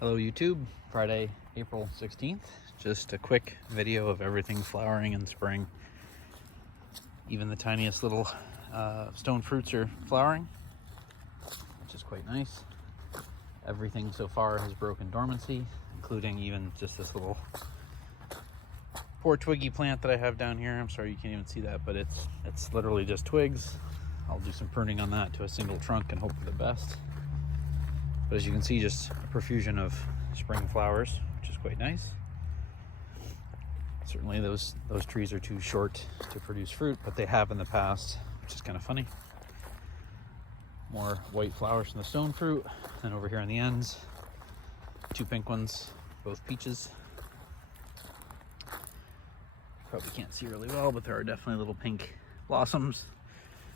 Hello YouTube, Friday, April 16th. Just a quick video of everything flowering in spring. Even the tiniest little stone fruits are flowering, which is quite nice. Everything so far has broken dormancy, including even just this little poor twiggy plant that I have down here. I'm sorry you can't even see that, but it's literally just twigs. I'll do some pruning on that to a single trunk and hope for the best. But as you can see, just a profusion of spring flowers, which is quite nice. Certainly those trees are too short to produce fruit, but they have in the past, which is kind of funny. More white flowers from the stone fruit, and over here on the ends, two pink ones, both peaches. Probably can't see really well, but there are definitely little pink blossoms.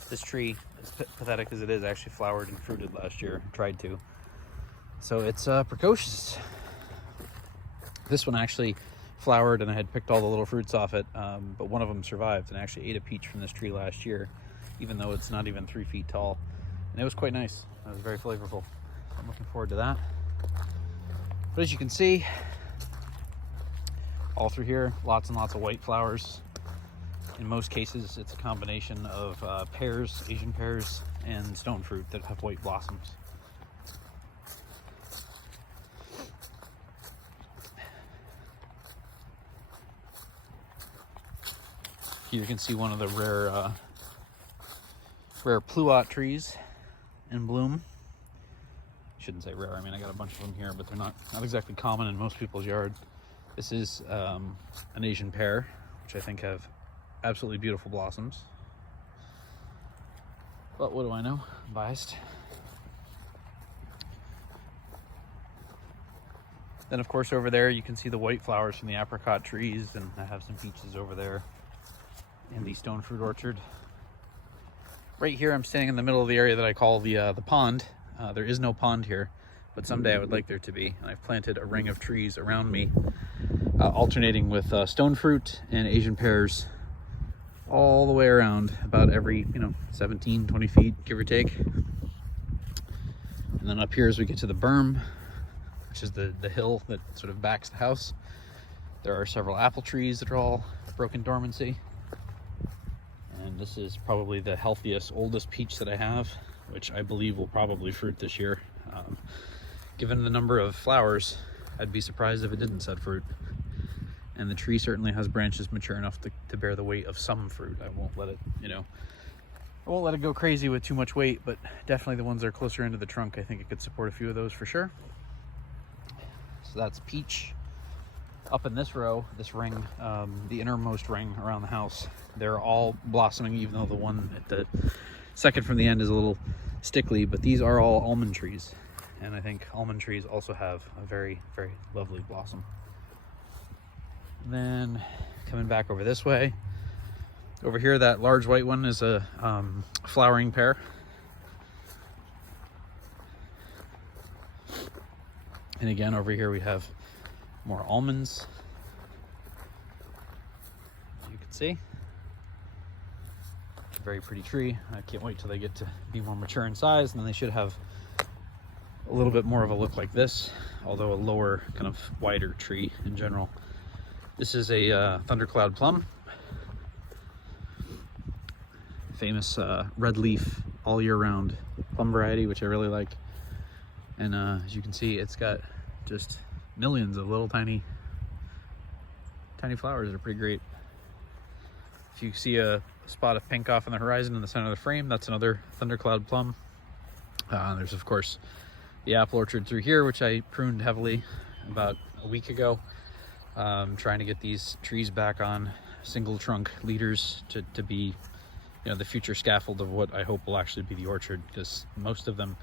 This tree, as pathetic as it is, actually flowered and fruited last year, tried to. So it's precocious. This one actually flowered and I had picked all the little fruits off it, but one of them survived and actually ate a peach from this tree last year, even though it's not even 3 feet tall. And it was quite nice. It was very flavorful. So I'm looking forward to that. But as you can see, all through here, lots and lots of white flowers. In most cases, it's a combination of pears, Asian pears, and stone fruit that have white blossoms. Here you can see one of the rare pluot trees in bloom. Shouldn't say rare, I mean I got a bunch of them here, but they're not exactly common in most people's yard. This is an Asian pear, which I think have absolutely beautiful blossoms. But what do I know? I'm biased. Then of course over there you can see the white flowers from the apricot trees, and I have some peaches over there in the stone fruit orchard. Right here I'm standing in the middle of the area that I call the pond. There is no pond here, but someday I would like there to be. And I've planted a ring of trees around me, alternating with stone fruit and Asian pears all the way around, about every 17, 20 feet, give or take. And then up here as we get to the berm, which is the hill that sort of backs the house, there are several apple trees that are all broken dormancy. And this is probably the healthiest, oldest peach that I have, which I believe will probably fruit this year. Given the number of flowers, I'd be surprised if it didn't set fruit. And the tree certainly has branches mature enough to bear the weight of some fruit. I won't let it, I won't let it go crazy with too much weight, but definitely the ones that are closer into the trunk, I think it could support a few of those for sure. So that's peach. Up in this row, this ring, the innermost ring around the house, they're all blossoming, even though the one at the second from the end is a little stickly, but these are all almond trees. And I think almond trees also have a very, very lovely blossom. And then coming back over this way, over here, that large white one is a flowering pear. And again, over here we have more almonds, as you can see. It's a very pretty tree. I can't wait till they get to be more mature in size, and then they should have a little bit more of a look like this, although a lower, kind of wider tree in general. This is a Thundercloud Plum, famous red leaf all year round plum variety, which I really like. And as you can see, it's got just millions of little tiny flowers that are pretty great. If you see a spot of pink off on the horizon in the center of the frame, that's another Thundercloud Plum. There's of course the apple orchard through here, which I pruned heavily about a week ago, trying to get these trees back on single trunk leaders to be the future scaffold of what I hope will actually be the orchard, because most of them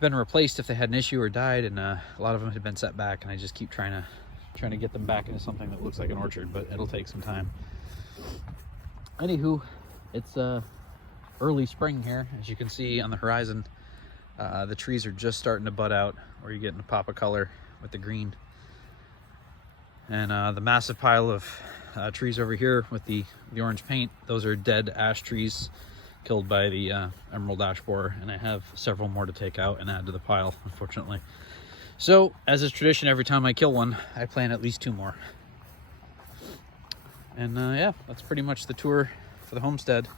been replaced if they had an issue or died, and a lot of them had been set back, and I just keep trying to get them back into something that looks like an orchard, but it'll take some time. Anywho, it's early spring here. As you can see on the horizon, the trees are just starting to bud out, or you're getting a pop of color with the green. And the massive pile of trees over here with the orange paint, those are dead ash trees killed by the emerald ash borer, and I have several more to take out and add to the pile, unfortunately. So, as is tradition, every time I kill one, I plant at least 2 more. And yeah, that's pretty much the tour for the homestead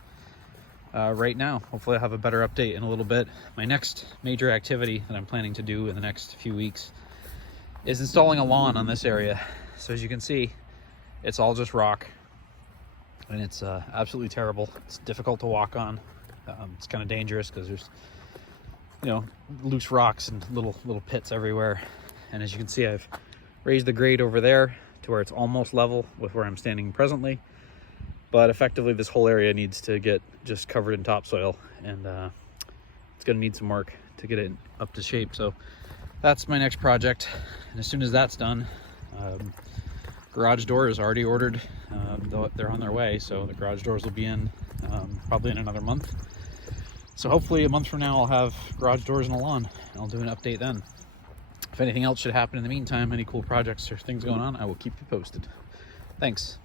right now. Hopefully I'll have a better update in a little bit. My next major activity that I'm planning to do in the next few weeks is installing a lawn on this area. So as you can see, it's all just rock, and it's absolutely terrible. It's difficult to walk on. It's kind of dangerous because there's, you know, loose rocks and little pits everywhere. And as you can see, I've raised the grade over there to where it's almost level with where I'm standing presently. But effectively, this whole area needs to get just covered in topsoil, and it's going to need some work to get it up to shape. So that's my next project. And as soon as that's done, garage door is already ordered. They're on their way, so the garage doors will be in probably in another month. So hopefully a month from now I'll have garage doors and a lawn, and I'll do an update then. If anything else should happen in the meantime, any cool projects or things going on, I will keep you posted. Thanks.